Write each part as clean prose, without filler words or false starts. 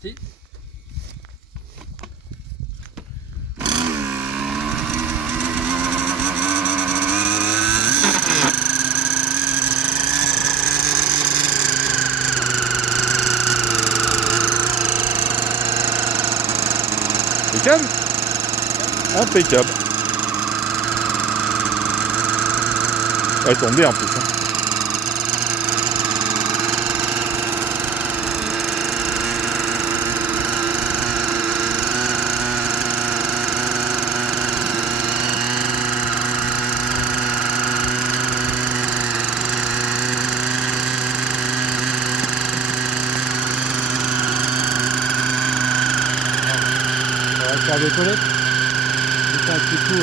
parti. Impeccable. Impeccable. Elle tombe bien en plus. Hein. On va faire des toilettes. C'est un petit coup.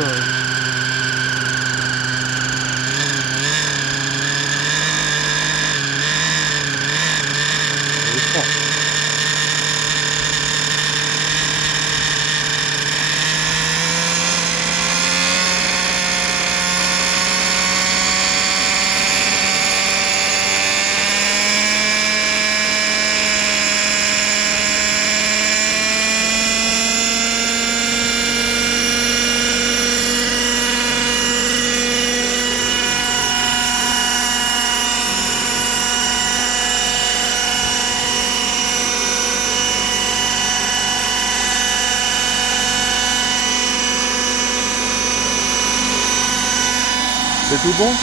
C'est tout bon.